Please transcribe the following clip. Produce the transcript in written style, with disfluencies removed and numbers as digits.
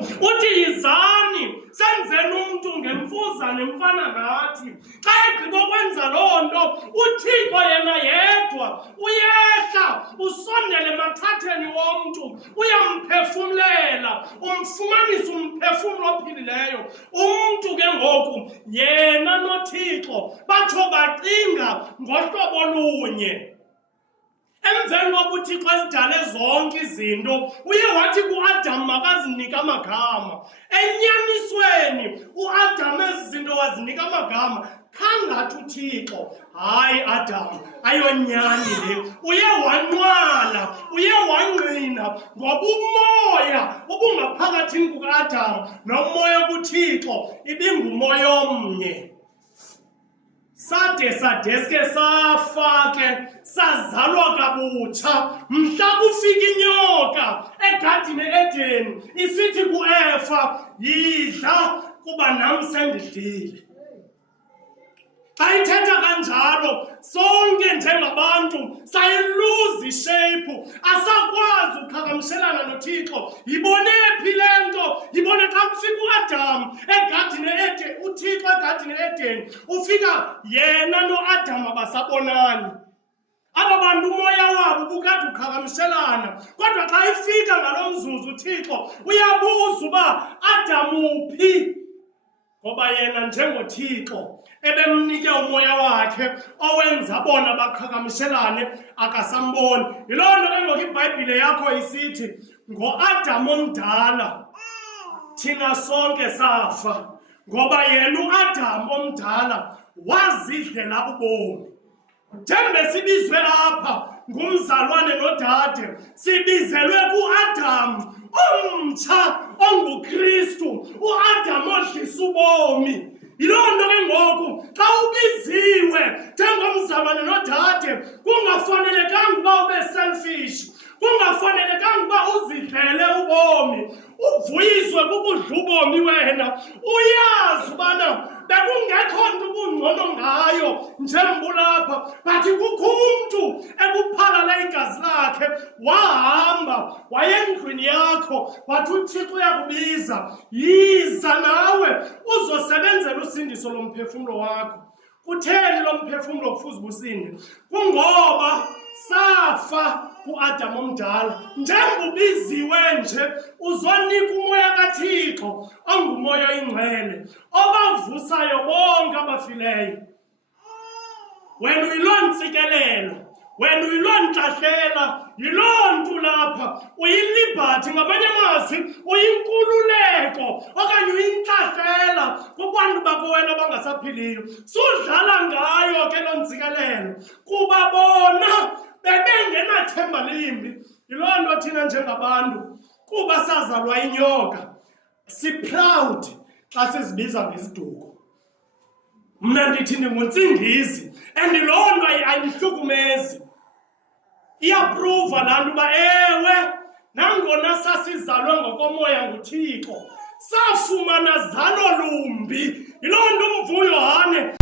uthi yizani senzeni umuntu ngemfuzane mfana nathi. Xa egqiba kwenza loo nto, uThixo yena yedwa uyehla usondele emathatheni womntu, uyamphefumlela, umfumanisa umphefumlo ophilileyo. Umntu ke ngoku yena noThixo batsho bacinga ngohlobo olunye. Emveni kokuba uThixo ezidale zonke izinto, uye wathi kuAdam makazinike amagama. Enyanisweni uAdam ezi zinto wazinika amagama. Khangathi uThixo, hayi Adam, ayonyani le. Uye wanqwala, uye wangqina, ngoba umoya ubungaphakathini kukaAdam nomoya kuThixo ibingumoya omnye. Sade sadeske safa ke, sazalwa kabutsha. Mhla kufika inyoka egadini Edeni isithi kuEfa, yidla kuba nam sendidile. Xa ithetha kanjalo, sonke njengabantu sayiluza ishape, asakwazi uqhagamshelana noThixo. Yibone phi le nto? Yibone xa kufika uAdam egadini Edeni, uThixo egadini Edeni, ufika yena noAdam abasabonani. Aba bantu umoya wabo ubukade uqhagamshelana, kodwa xa ifika ngalo mzuzu uThixo uyabuza uba Adam uphi? Ngoba yena njengoThixo ebemnike umoya wakhe owenza bona baqhagamshelane, akasamboni. Yiloo nto ke ngoku iBhayibhile yakho isithi ngoAdam omdala thina sonke safa, ngoba yena uAdam omdala wazidlela ubomi. Njembe sibizwe apha ngumzalwane nodade, sibizelwe kuAdam omtsha onguKristu, uAdam odlisa ubomi. Yiloo nto ke ngoku xa ubiziwe njengomzalwane nodade, kungafanelekanga uba ube selfish, kungafanelekanga uba uzidlele ubomi, uvuyiswe kukudla ubomi wena. Uyazi ubana bekungekho nto ubungcono ngayo njengobulapha, but kukho umntu ekuphalala igazi lakhe, wahamba wayendlwini yakho, wathi uThixo uyakubiza, yiza nawe uzosebenzela usindiso lomphefumlo wakho. Kutheni lo mphefumlo kufuze ubusinde? Kungoba safa kuAdam omdala. Njengoba ubiziwe nje, uzonika umoya kaThixo ongumoya oyingcwele, obavusayo bonke abafileyo. Wena uyiloo ntsikelelo, wena uyiloo ntlahlela, yiloo nto lapha, uyiliberty, ngamanye amazwi uyinkululeko okanye uyintlahlela kubantu bakowena abangasaphiliyo. Sudlala ngayo ke loo ntsikelelo, kuba bona bebengenathemba limbi. Yiloo nto thina njengabantu, kuba sazalwa inyoka, si-proud xa sizibiza ngeziduko. Mna ndithi ndinguntsingisi, and loo nto ayihlukumezi. Iyaphruva laa nto uba ewe, nangona sasizalwe ngokomoya nguThixo, safumana zalo lumbi. Yiloo nto uMvuyo Yohane